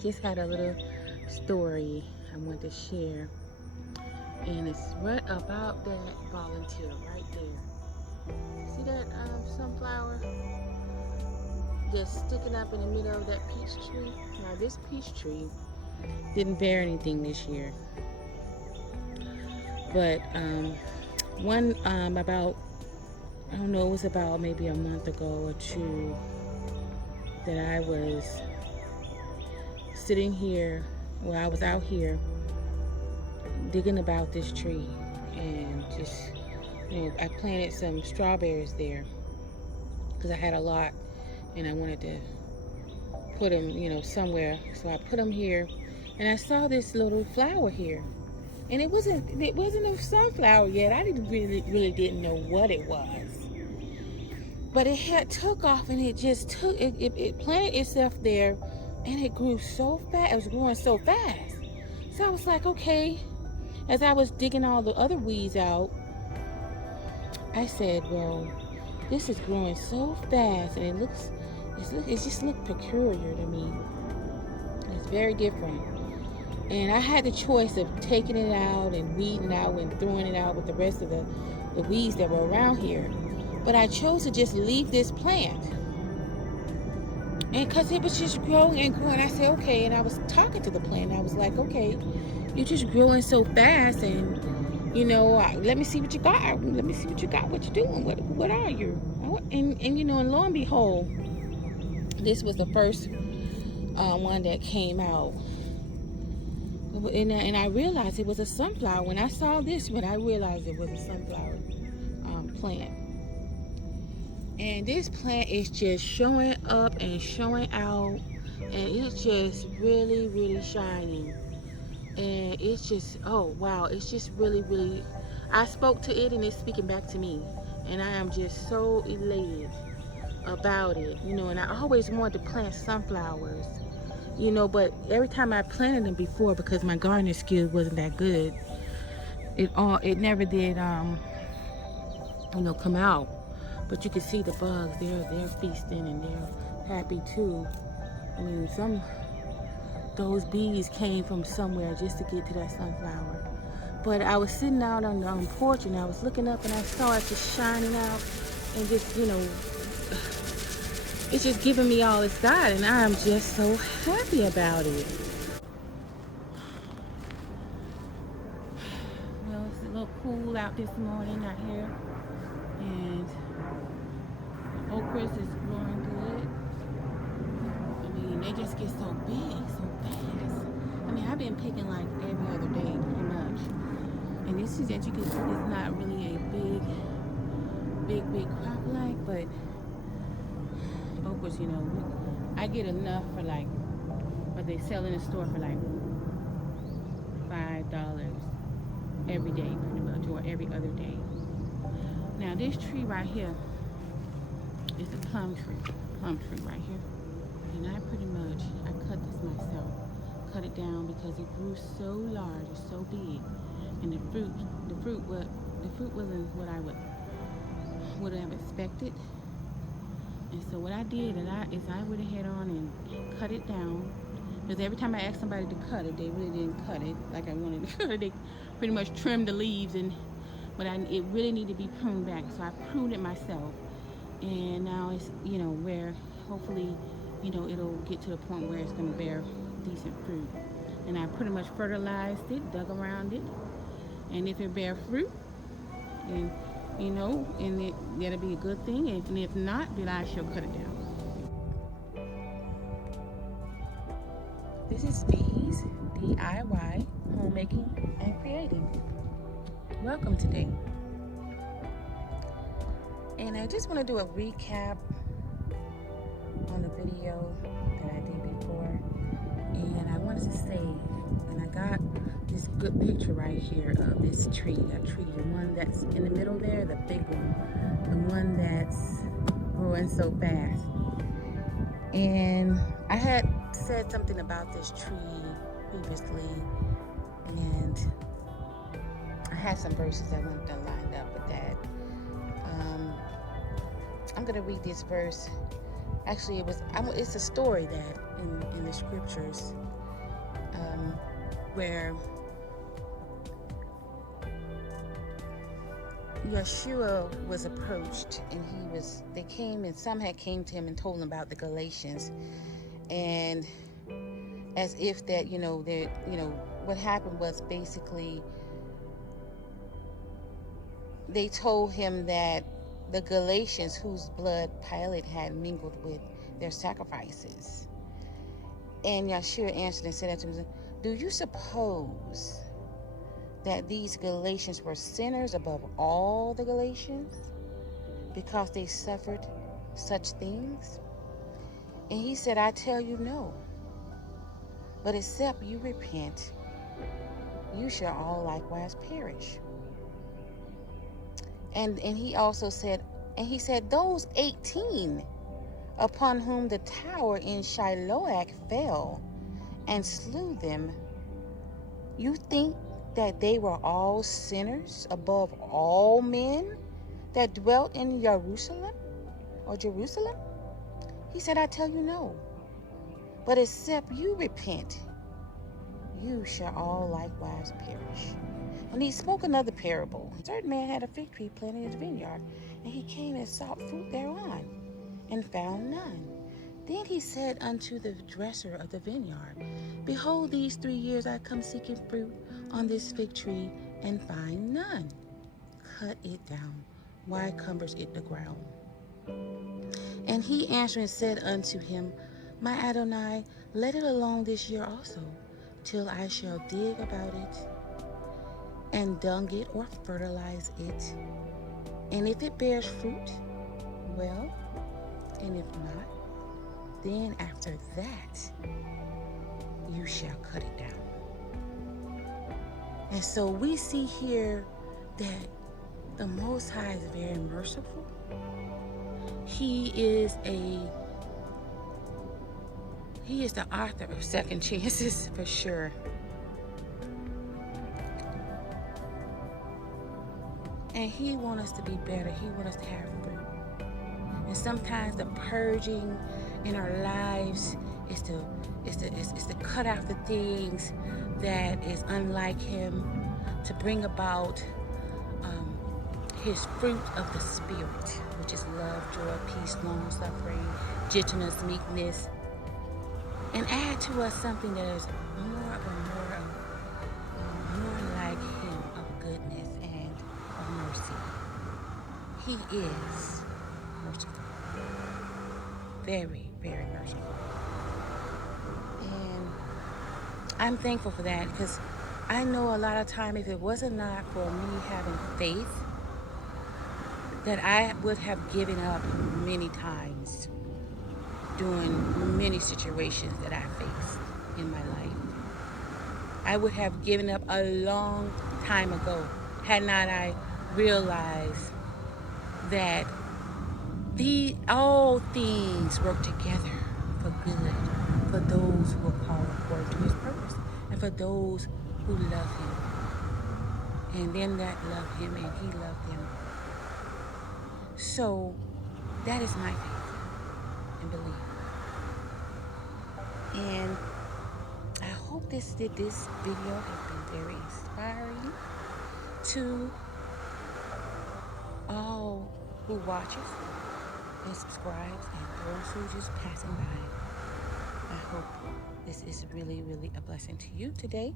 just had a little story I want to share, and it's right about that volunteer right there. See that sunflower just sticking up in the middle of that peach tree? Now this peach tree didn't bear anything this year, but one about, I don't know, it was about maybe a month ago or two that I was sitting here, well, I was out here digging about this tree and just, I planted some strawberries there because I had a lot and I wanted to put them, somewhere. So I put them here, and I saw this little flower here, and it wasn't a sunflower yet. I didn't really didn't know what it was, but it had took off, and it just it planted itself there, and it grew so fast. It was growing so fast. So I was like, okay. As I was digging all the other weeds out, I said, well, this is growing so fast, and it just looked peculiar to me. It's very different. And I had the choice of taking it out and weeding out and throwing it out with the rest of the weeds that were around here. But I chose to just leave this plant. And because it was just growing and growing, I said, okay. And I was talking to the plant. And I was like, okay, you're just growing so fast, and let me see what you got. Let me see what you got. What you doing? What are you? And lo and behold, this was the first one that came out. And I realized it was a sunflower. When I saw this one, I realized it was a sunflower plant. And this plant is just showing up and showing out, and it's just really, really shining. And it's just, oh wow, it's just really, really, I spoke to it and it's speaking back to me. And I am just so elated about it, and I always wanted to plant sunflowers, but every time I planted them before, because my gardening skill wasn't that good, it never did come out. But you can see the bugs, they're feasting and they're happy too. I mean, those bees came from somewhere just to get to that sunflower. But I was sitting out on the porch, and I was looking up, and I saw it just shining out, and just, it's just giving me all it's got, and I'm just so happy about it. Well, it's a little cool out this morning out here, and the okras is growing good. I mean, they just get so big so fast. I mean, I've been picking like every other day pretty much, and this is, that you can see, it's not really a big crop like, but okras, I get enough for like what they sell in the store for like $5 every day pretty much, or every other day. Now this tree right here is a plum tree right here, and I cut this myself, cut it down because it grew so large, it's so big, and the fruit wasn't what I would have expected. And so what I did is I went ahead on and cut it down, because every time I asked somebody to cut it, they really didn't cut it like I wanted to cut it. They pretty much trimmed the leaves, but it really needed to be pruned back. So I pruned it myself, and now it's where hopefully it'll get to the point where it's going to bear decent fruit. And I pretty much fertilized it, dug around it, and if it bear fruit, and that'll be a good thing. And if not, then I shall cut it down. This is Bees DIY Homemaking and Creating. Welcome today. And I just want to do a recap on the video that I did before. And I wanted to say, and I got this good picture right here of this tree, the one that's in the middle there, the big one, the one that's growing so fast. And I had said something about this tree previously, and I had some verses I wanted to line up with that. I'm going to read this verse. Actually, it's a story that in the scriptures where Yeshua was approached, and they came, and some had came to him and told him about the Galatians, and as if that, what happened was basically they told him that the Galatians, whose blood Pilate had mingled with their sacrifices. And Yeshua answered and said unto him, do you suppose that these Galatians were sinners above all the Galatians, because they suffered such things? And he said, I tell you no. But except you repent, you shall all likewise perish. And he also said, those 18 upon whom the tower in Shiloh fell and slew them, you think that they were all sinners above all men that dwelt in Jerusalem? He said, I tell you no. But except you repent, you shall all likewise perish. And he spoke another parable. A certain man had a fig tree planted in his vineyard, and he came and sought fruit thereon, and found none. Then he said unto the dresser of the vineyard, behold, these 3 years I come seeking fruit on this fig tree, and find none. Cut it down. Why cumbers it the ground? And he answering said unto him, my Adonai, let it alone this year also, till I shall dig about it, and dung it or fertilize it. And if it bears fruit, well, and if not, then after that you shall cut it down. And so we see here that the Most High is very merciful. He is the author of second chances, for sure. And he wants us to be better. He wants us to have fruit. And sometimes the purging in our lives is to cut out the things that is unlike him, to bring about his fruit of the Spirit, which is love, joy, peace, long suffering, gentleness, meekness, and add to us something that is more like him, of goodness and of mercy. He is merciful, very, very merciful, and I'm thankful for that, because I know a lot of time, if it wasn't not for me having faith, that I would have given up many times during many situations that I faced in my life. I would have given up a long time ago, had not I realized that all things work together for good, for those who are called according to his purpose, and for those who love him, and them that love him and he loved them. So that is my faith and belief. And I hope this video has been very inspiring to all who watches and subscribes, and those who just passing by. I hope this is really, really a blessing to you today.